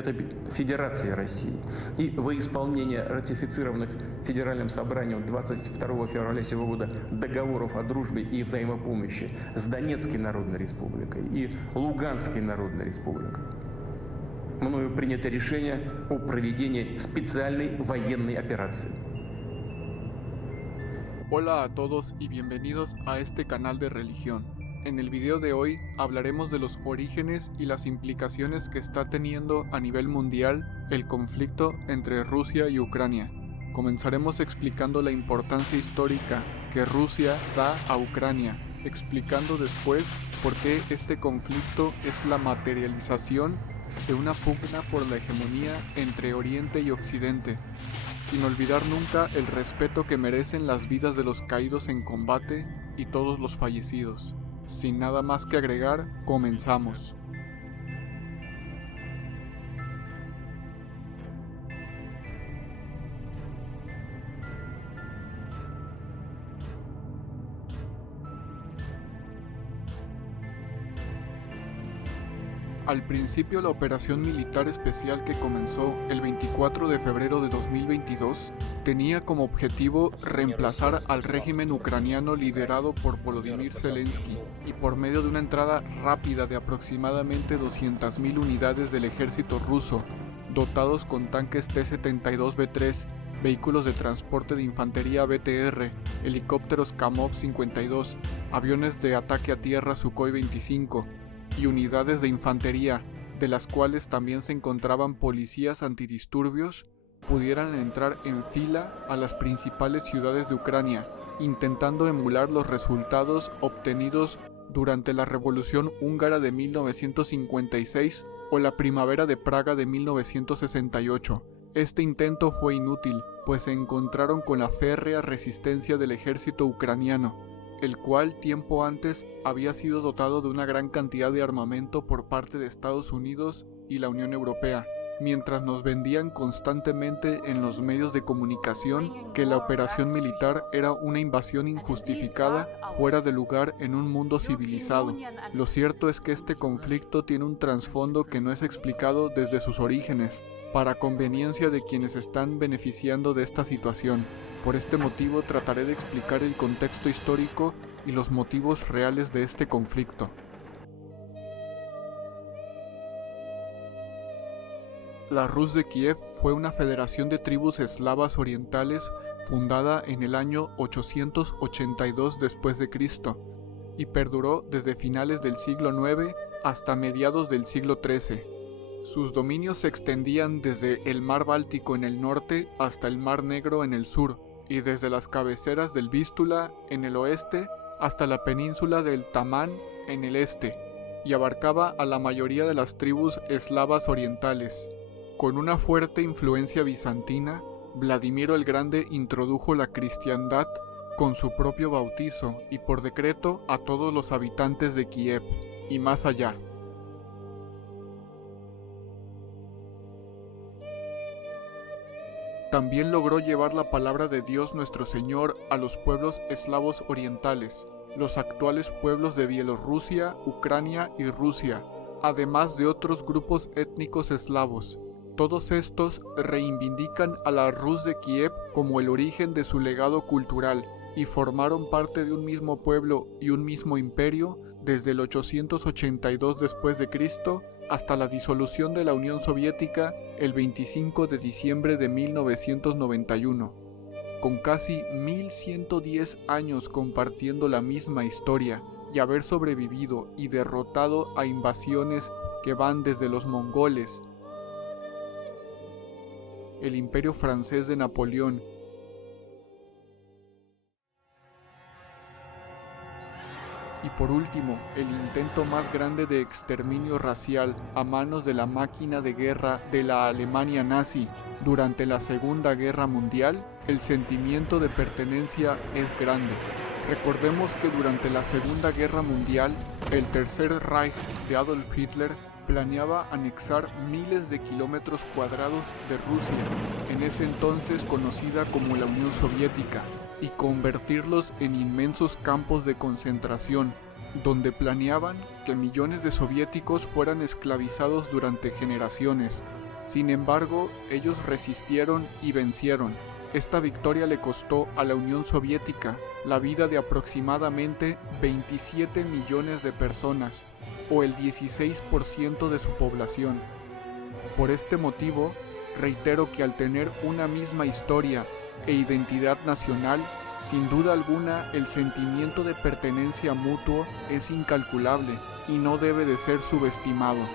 Совета Федерации России и во исполнение ратифицированных Федеральным собранием 22 февраля сего года договоров о дружбе и взаимопомощи с Донецкой Народной Республикой и Луганской Народной Республикой, мною принято решение о проведении специальной военной операции. Hola a todos y bienvenidos a este canal de religión. En el video de hoy hablaremos de los orígenes y las implicaciones que está teniendo a nivel mundial el conflicto entre Rusia y Ucrania. Comenzaremos explicando la importancia histórica que Rusia da a Ucrania, explicando después por qué este conflicto es la materialización de una pugna por la hegemonía entre Oriente y Occidente, sin olvidar nunca el respeto que merecen las vidas de los caídos en combate y todos los fallecidos. Sin nada más que agregar, comenzamos. Al principio, la operación militar especial que comenzó el 24 de febrero de 2022 tenía como objetivo reemplazar al régimen ucraniano liderado por Volodymyr Zelensky y por medio de una entrada rápida de aproximadamente 200.000 unidades del ejército ruso, dotados con tanques T-72B3, vehículos de transporte de infantería BTR, helicópteros Kamov-52, aviones de ataque a tierra Sukhoi 25, y unidades de infantería, de las cuales también se encontraban policías antidisturbios, pudieran entrar en fila a las principales ciudades de Ucrania, intentando emular los resultados obtenidos durante la Revolución Húngara de 1956 o la Primavera de Praga de 1968. Este intento fue inútil, pues se encontraron con la férrea resistencia del ejército ucraniano, el cual tiempo antes había sido dotado de una gran cantidad de armamento por parte de Estados Unidos y la Unión Europea, mientras nos vendían constantemente en los medios de comunicación que la operación militar era una invasión injustificada fuera de lugar en un mundo civilizado. Lo cierto es que este conflicto tiene un trasfondo que no es explicado desde sus orígenes, para conveniencia de quienes están beneficiando de esta situación. Por este motivo trataré de explicar el contexto histórico y los motivos reales de este conflicto. La Rus de Kiev fue una federación de tribus eslavas orientales fundada en el año 882 después de Cristo y perduró desde finales del siglo IX hasta mediados del siglo XIII. Sus dominios se extendían desde el mar Báltico en el norte hasta el mar Negro en el sur, y desde las cabeceras del Vístula en el oeste hasta la península del Tamán en el este, y abarcaba a la mayoría de las tribus eslavas orientales. Con una fuerte influencia bizantina, Vladimiro el Grande introdujo la cristiandad con su propio bautizo y por decreto a todos los habitantes de Kiev, y más allá. También logró llevar la palabra de Dios nuestro Señor a los pueblos eslavos orientales, los actuales pueblos de Bielorrusia, Ucrania y Rusia, además de otros grupos étnicos eslavos. Todos estos reivindican a la Rus de Kiev como el origen de su legado cultural y formaron parte de un mismo pueblo y un mismo imperio desde el 882 después de Cristo hasta la disolución de la Unión Soviética el 25 de diciembre de 1991. Con casi 1110 años compartiendo la misma historia y haber sobrevivido y derrotado a invasiones que van desde los mongoles, el Imperio francés de Napoleón, y por último, el intento más grande de exterminio racial a manos de la máquina de guerra de la Alemania nazi durante la Segunda Guerra Mundial, el sentimiento de pertenencia es grande. Recordemos que durante la Segunda Guerra Mundial, el Tercer Reich de Adolf Hitler planeaba anexar miles de kilómetros cuadrados de Rusia, en ese entonces conocida como la Unión Soviética, y convertirlos en inmensos campos de concentración, donde planeaban que millones de soviéticos fueran esclavizados durante generaciones, Sin embargo, ellos resistieron y vencieron. Esta victoria le costó a la Unión Soviética la vida de aproximadamente 27 millones de personas, o el 16% de su población. Por este motivo, reitero que al tener una misma historia e identidad nacional, sin duda alguna el sentimiento de pertenencia mutuo es incalculable y no debe de ser subestimado.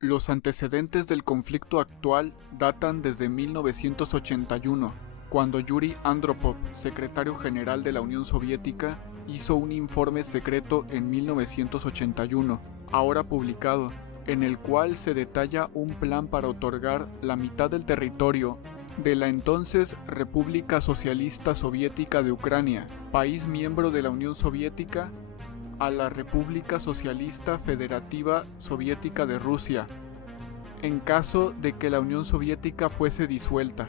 Los antecedentes del conflicto actual datan desde 1981, cuando Yuri Andropov, secretario general de la Unión Soviética, hizo un informe secreto en 1981, ahora publicado, en el cual se detalla un plan para otorgar la mitad del territorio de la entonces República Socialista Soviética de Ucrania, país miembro de la Unión Soviética, a la República Socialista Federativa Soviética de Rusia, en caso de que la Unión Soviética fuese disuelta.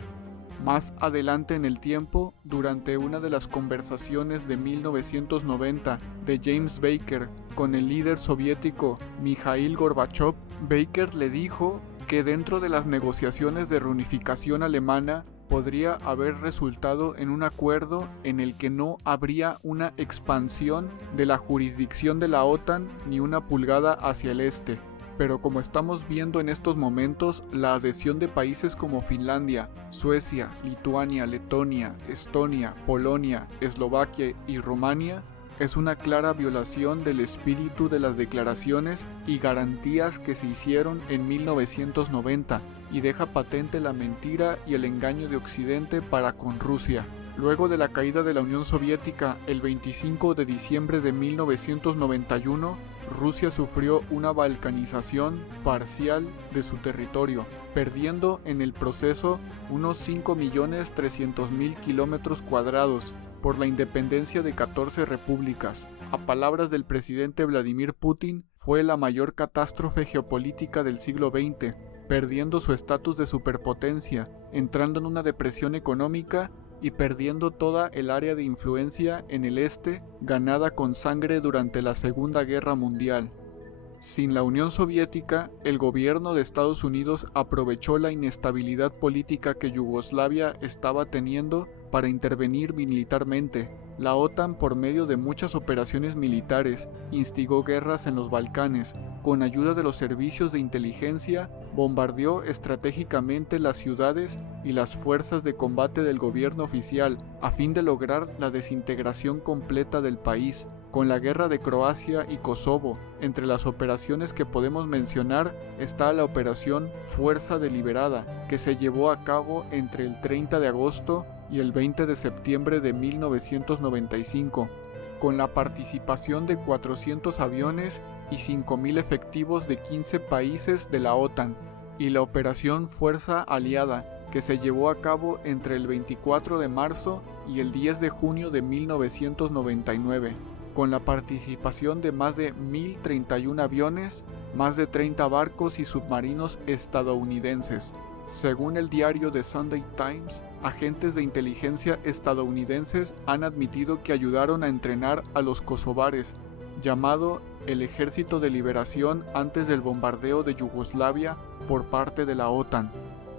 Más adelante en el tiempo, durante una de las conversaciones de 1990 de James Baker con el líder soviético Mikhail Gorbachev, Baker le dijo que dentro de las negociaciones de reunificación alemana podría haber resultado en un acuerdo en el que no habría una expansión de la jurisdicción de la OTAN ni una pulgada hacia el este. Pero como estamos viendo en estos momentos, la adhesión de países como Finlandia, Suecia, Lituania, Letonia, Estonia, Polonia, Eslovaquia y Rumania es una clara violación del espíritu de las declaraciones y garantías que se hicieron en 1990 y deja patente la mentira y el engaño de Occidente para con Rusia. Luego de la caída de la Unión Soviética el 25 de diciembre de 1991, Rusia sufrió una balcanización parcial de su territorio, perdiendo en el proceso unos 5.300.000 kilómetros cuadrados por la independencia de 14 repúblicas. A palabras del presidente Vladimir Putin, fue la mayor catástrofe geopolítica del siglo XX, perdiendo su estatus de superpotencia, entrando en una depresión económica y perdiendo toda el área de influencia en el este, ganada con sangre durante la Segunda Guerra Mundial. Sin la Unión Soviética, el gobierno de Estados Unidos aprovechó la inestabilidad política que Yugoslavia estaba teniendo para intervenir militarmente. La OTAN, por medio de muchas operaciones militares, instigó guerras en los Balcanes. Con ayuda de los servicios de inteligencia, bombardeó estratégicamente las ciudades y las fuerzas de combate del gobierno oficial, a fin de lograr la desintegración completa del país. Con la guerra de Croacia y Kosovo, entre las operaciones que podemos mencionar está la operación Fuerza Deliberada, que se llevó a cabo entre el 30 de agosto y el 20 de septiembre de 1995, con la participación de 400 aviones y 5.000 efectivos de 15 países de la OTAN, y la operación Fuerza Aliada, que se llevó a cabo entre el 24 de marzo y el 10 de junio de 1999. Con la participación de más de 1.031 aviones, más de 30 barcos y submarinos estadounidenses. Según el diario The Sunday Times, agentes de inteligencia estadounidenses han admitido que ayudaron a entrenar a los kosovares, llamado el Ejército de Liberación antes del bombardeo de Yugoslavia por parte de la OTAN.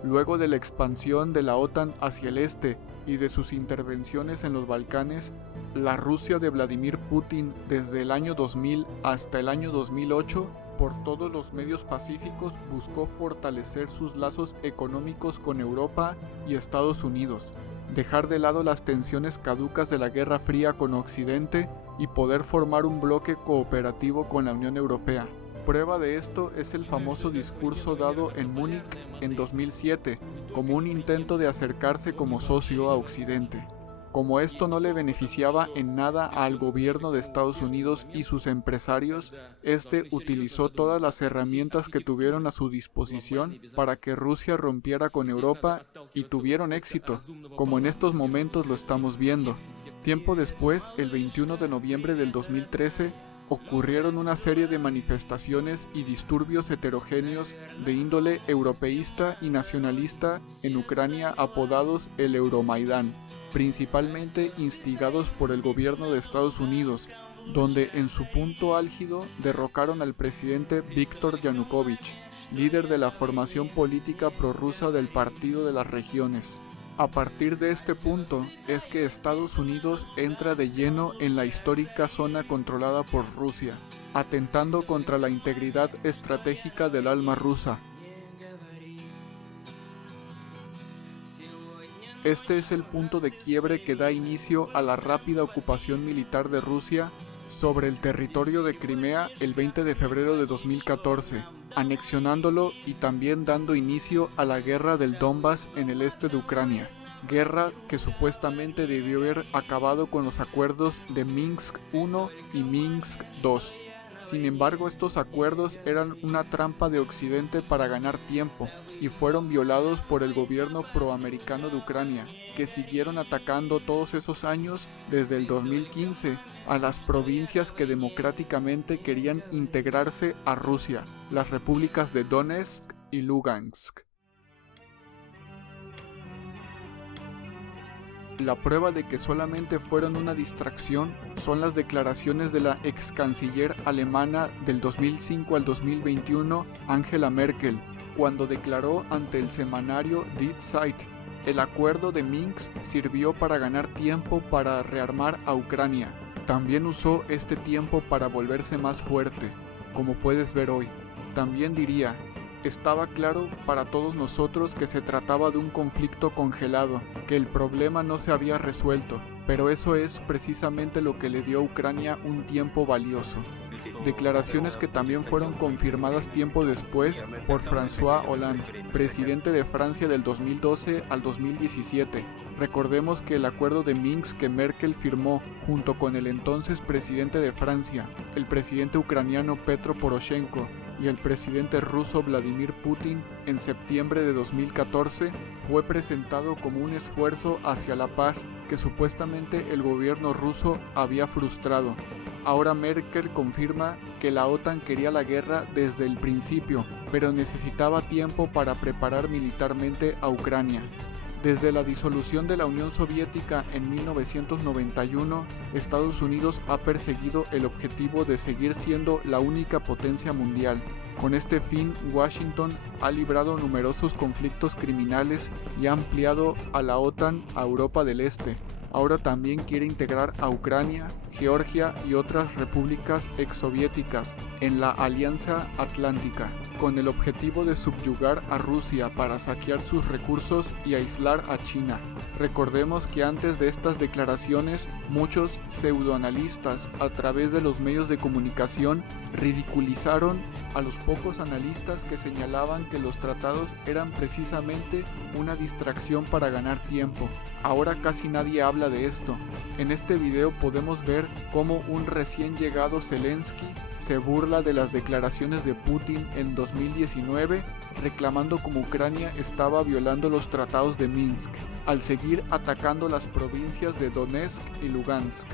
Luego de la expansión de la OTAN hacia el este y de sus intervenciones en los Balcanes, la Rusia de Vladimir Putin desde el año 2000 hasta el año 2008, por todos los medios pacíficos buscó fortalecer sus lazos económicos con Europa y Estados Unidos, dejar de lado las tensiones caducas de la Guerra Fría con Occidente y poder formar un bloque cooperativo con la Unión Europea. Prueba de esto es el famoso discurso dado en Múnich en 2007, como un intento de acercarse como socio a Occidente. Como esto no le beneficiaba en nada al gobierno de Estados Unidos y sus empresarios, este utilizó todas las herramientas que tuvieron a su disposición para que Rusia rompiera con Europa y tuvieron éxito, como en estos momentos lo estamos viendo. Tiempo después, el 21 de noviembre del 2013, ocurrieron una serie de manifestaciones y disturbios heterogéneos de índole europeísta y nacionalista en Ucrania apodados el Euromaidán, principalmente instigados por el gobierno de Estados Unidos, donde en su punto álgido derrocaron al presidente Víktor Yanukovych, líder de la formación política prorrusa del Partido de las Regiones. A partir de este punto es que Estados Unidos entra de lleno en la histórica zona controlada por Rusia, atentando contra la integridad estratégica del alma rusa. Este es el punto de quiebre que da inicio a la rápida ocupación militar de Rusia sobre el territorio de Crimea el 20 de febrero de 2014, anexionándolo y también dando inicio a la guerra del Donbass en el este de Ucrania, guerra que supuestamente debió haber acabado con los acuerdos de Minsk I y Minsk II. Sin embargo, estos acuerdos eran una trampa de Occidente para ganar tiempo y fueron violados por el gobierno proamericano de Ucrania, que siguieron atacando todos esos años desde el 2015 a las provincias que democráticamente querían integrarse a Rusia, las repúblicas de Donetsk y Lugansk. La prueba de que solamente fueron una distracción son las declaraciones de la ex canciller alemana del 2005 al 2021, Angela Merkel, cuando declaró ante el semanario Die Zeit: el acuerdo de Minsk sirvió para ganar tiempo para rearmar a Ucrania. También usó este tiempo para volverse más fuerte, como puedes ver hoy. También diría: estaba claro para todos nosotros que se trataba de un conflicto congelado, que el problema no se había resuelto, pero eso es precisamente lo que le dio a Ucrania un tiempo valioso. Declaraciones que también fueron confirmadas tiempo después por François Hollande, presidente de Francia del 2012 al 2017. Recordemos que el acuerdo de Minsk que Merkel firmó junto con el entonces presidente de Francia, el presidente ucraniano Petro Poroshenko y el presidente ruso Vladimir Putin en septiembre de 2014 fue presentado como un esfuerzo hacia la paz que supuestamente el gobierno ruso había frustrado. Ahora Merkel confirma que la OTAN quería la guerra desde el principio, pero necesitaba tiempo para preparar militarmente a Ucrania. Desde la disolución de la Unión Soviética en 1991, Estados Unidos ha perseguido el objetivo de seguir siendo la única potencia mundial. Con este fin, Washington ha librado numerosos conflictos criminales y ha ampliado a la OTAN a Europa del Este. Ahora también quiere integrar a Ucrania, Georgia y otras repúblicas exsoviéticas en la Alianza Atlántica, con el objetivo de subyugar a Rusia para saquear sus recursos y aislar a China. Recordemos que antes de estas declaraciones, muchos pseudoanalistas a través de los medios de comunicación ridiculizaron a los pocos analistas que señalaban que los tratados eran precisamente una distracción para ganar tiempo. Ahora casi nadie habla de esto. En este video podemos ver cómo un recién llegado Zelensky se burla de las declaraciones de Putin en 2019, reclamando como Ucrania estaba violando los tratados de Minsk, al seguir atacando las provincias de Donetsk y Lugansk.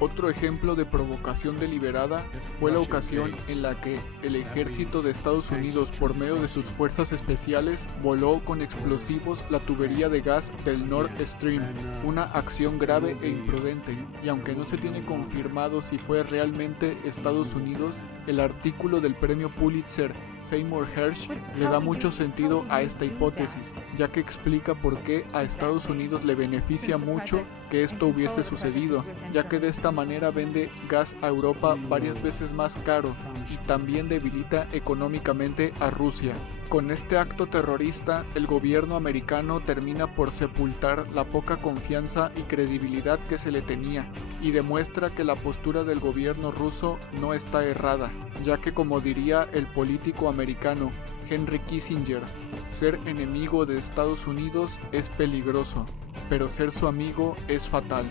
Otro ejemplo de provocación deliberada fue la ocasión en la que el ejército de Estados Unidos, por medio de sus fuerzas especiales, voló con explosivos la tubería de gas del Nord Stream, una acción grave e imprudente, y aunque no se tiene confirmado si fue realmente Estados Unidos, el artículo del premio Pulitzer Seymour Hersh le da mucho sentido a esta hipótesis, ya que explica por qué a Estados Unidos le beneficia mucho que esto hubiese sucedido, ya que de esta manera vende gas a Europa varias veces más caro y también debilita económicamente a Rusia. Con este acto terrorista, el gobierno americano termina por sepultar la poca confianza y credibilidad que se le tenía y demuestra que la postura del gobierno ruso no está errada, ya que, como diría el político americano Henry Kissinger, ser enemigo de Estados Unidos es peligroso, pero ser su amigo es fatal.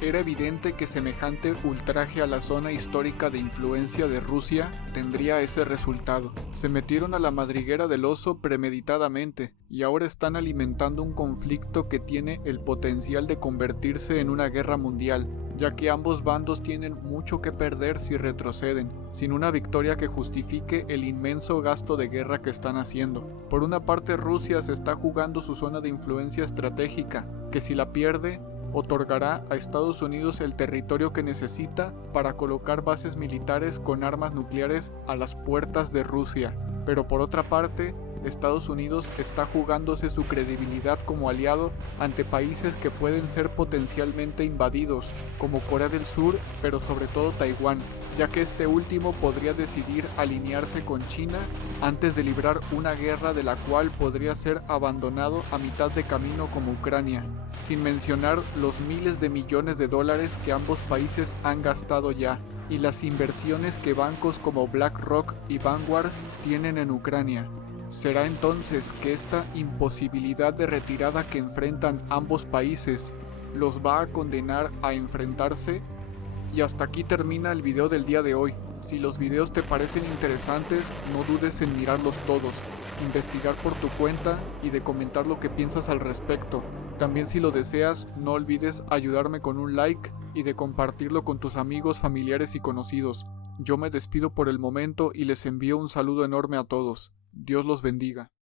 Era evidente que semejante ultraje a la zona histórica de influencia de Rusia tendría ese resultado. Se metieron a la madriguera del oso premeditadamente y ahora están alimentando un conflicto que tiene el potencial de convertirse en una guerra mundial, ya que ambos bandos tienen mucho que perder si retroceden, sin una victoria que justifique el inmenso gasto de guerra que están haciendo. Por una parte, Rusia se está jugando su zona de influencia estratégica, que si la pierde, otorgará a Estados Unidos el territorio que necesita para colocar bases militares con armas nucleares a las puertas de Rusia. Pero por otra parte, Estados Unidos está jugándose su credibilidad como aliado ante países que pueden ser potencialmente invadidos, como Corea del Sur, pero sobre todo Taiwán, ya que este último podría decidir alinearse con China antes de librar una guerra de la cual podría ser abandonado a mitad de camino como Ucrania, sin mencionar los miles de millones de dólares que ambos países han gastado ya, y las inversiones que bancos como BlackRock y Vanguard tienen en Ucrania. ¿Será entonces que esta imposibilidad de retirada que enfrentan ambos países los va a condenar a enfrentarse? Y hasta aquí termina el video del día de hoy. Si los videos te parecen interesantes, no dudes en mirarlos todos, investigar por tu cuenta y de comentar lo que piensas al respecto. También si lo deseas, no olvides ayudarme con un like y de compartirlo con tus amigos, familiares y conocidos. Yo me despido por el momento y les envío un saludo enorme a todos. Dios los bendiga.